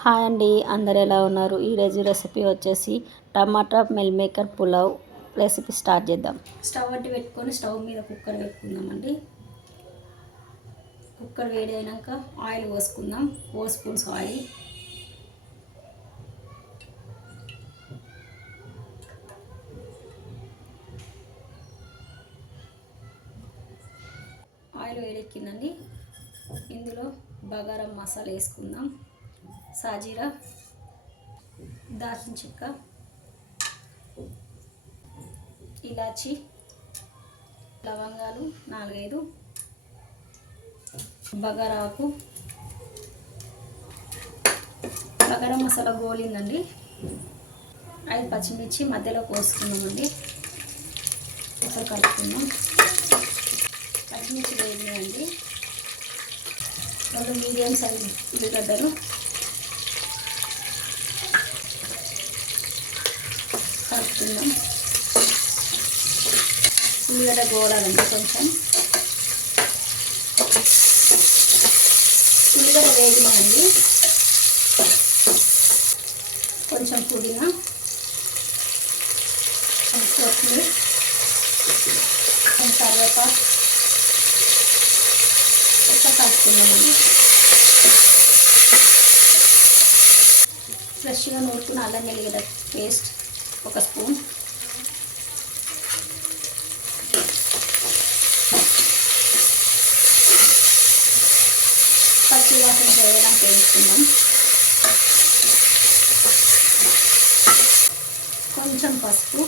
Hi అండి, అందరు ఎలా ఉన్నారు? ఈరోజు రెసిపీ వచ్చేసి tomato meal maker pulao recipe start చేద్దాం. స్టవ్ అట్టి పెట్టుకొని స్టవ్ మీద కుక్కర్ పెట్టుకుందామండి. కుక్కర్ వేడి అయినాక ఆయిల్ పోసుకుందాం. 4 స్పూన్స్ ఆయిల్. ఆయిల్ వేడెక్కిందండి. ఇందులో బగారా మసాలా వేసుకుందాం. సాజీరా, దాల్చిన చెక్క, ఇలాచి, లవంగాలు 4-5, బగారాకు. బగారా మసాలా గోలిందండి. 5 పచ్చిమిర్చి మధ్యలో కోసుకున్నామండి. ఒకసారి కలుపుకుందాం. పచ్చిమిర్చి వేగినాయండి. 2 మీడియం సైజ్ ఉల్లిగడ్డలు కలుపుకుందాం. ఉల్లిగడ్డ గోడాలండి. కొంచెం ఉల్లిగడ్డ వేగినాయండి. కొంచెం పుదీనా, కొత్తిమీర, కొంచెం కరివేపాకు కలుపుకుందామండి. ఫ్రెష్గా నూరుకున్న అల్లం వెల్లిగడ్డ పేస్ట్ 1 స్పూన్, పచ్చి వాసన పోయడానికి వేసుకుందాం. కొంచెం పసుపు,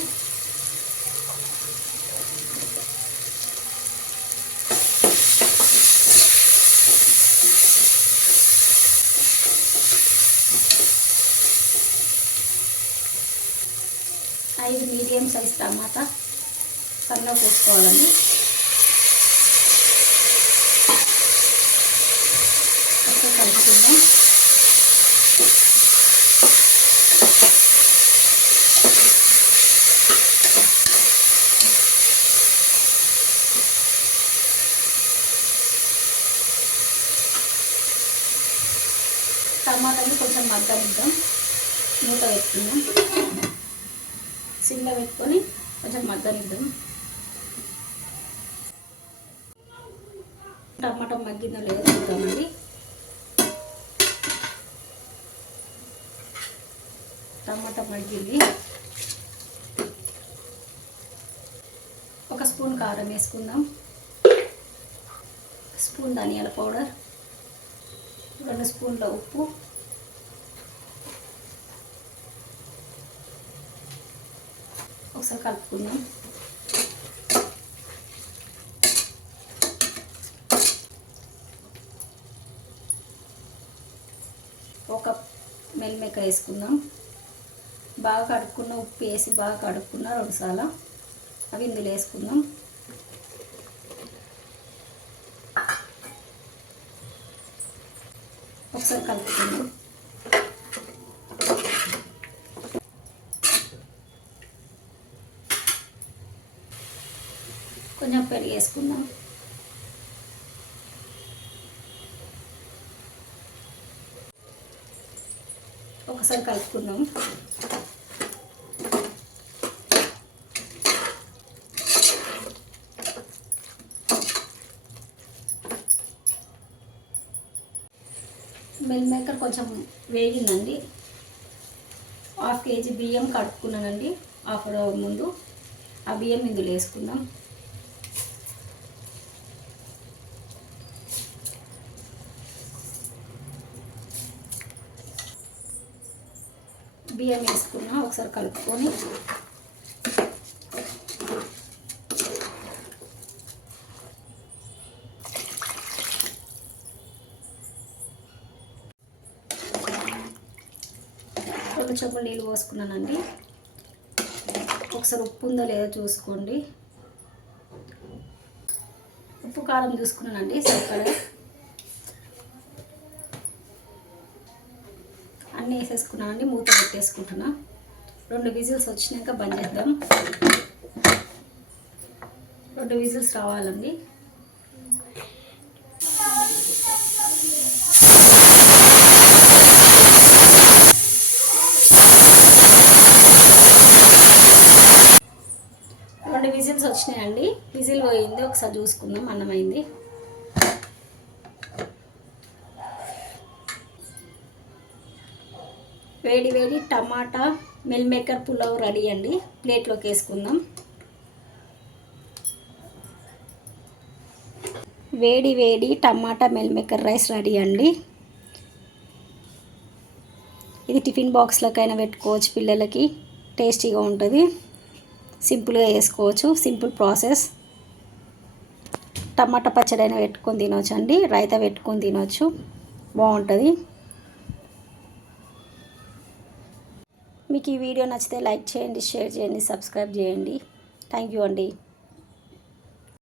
ఐదు మీడియం సైజ్ టమాటా సన్నగా కోసుకోవాలండి. ఒకసారి కలుపుకుందాం. టమాటాని కొంచెం మగ్గనిద్దాం. మూత పెట్టుకుందాం. సిమ్లో పెట్టుకొని కొంచెం మగ్గనిద్దాం. టమాటా మగ్గిందో లేదో చూద్దామండి. టమాటా మగ్గింది. 1 స్పూన్ కారం వేసుకుందాం. స్పూన్ ధనియాల పౌడర్, 2 స్పూన్ల ఉప్పు, ఒకసారి కలుపుకుందాం. ఒక మిల్ మేకర్ వేసుకుందాం. బాగా కడుక్కున్న ఉప్పు వేసి బాగా కడుక్కున్న 2 సార్లు అవి ఇందులో వేసుకుందాం. ఒకసారి కలుపుకుందాం. కొంచెం పెరుగు వేసుకుందాం. ఒకసారి కలుపుకుందాం. మిల్ మేకర్ కొంచెం వేగిందండి. 1/2 కేజీ బియ్యం కడుక్కున్నానండి. హాఫ్ అన్ అవర్ ముందు ఆ బియ్యం ఇందులో వేసుకుందాం. బియ్యం వేసుకున్నా ఒకసారి కలుపుకొని కొంచెం నీళ్ళు పోసుకున్నానండి. ఒకసారి ఉప్పు ఉందో లేదో చూసుకోండి. ఉప్పు కారం చూసుకున్నానండి. సరిపడా అన్నీ వేసేసుకున్నానండి. మూత పెట్టేసుకుంటున్నా. 2 విజిల్స్ వచ్చినాక బంద్ చేద్దాం. 2 విజిల్స్ రావాలండి. వచ్చినాయండి, విజిల్ పోయింది. ఒకసారి చూసుకుందాం. అన్నమైంది. వేడి వేడి టమాటా మిల్ మేకర్ పులావ్ రెడీ అండి. ప్లేట్లోకి వేసుకుందాం. వేడి వేడి టమాటా మిల్ మేకర్ రైస్ రెడీ అండి. ఇది టిఫిన్ బాక్స్లోకైనా పెట్టుకోవచ్చు, పిల్లలకి టేస్టీగా ఉంటుంది. సింపుల్గా వేసుకోవచ్చు, సింపుల్ ప్రాసెస్. టమాటా పచ్చడి అయినా పెట్టుకొని తినవచ్చు అండి, రైతా పెట్టుకొని తినవచ్చు, బాగుంటుంది. మీకు ఈ వీడియో నచ్చితే లైక్ చేయండి, షేర్ చేయండి, సబ్స్క్రైబ్ చేయండి. థ్యాంక్ యూ అండి.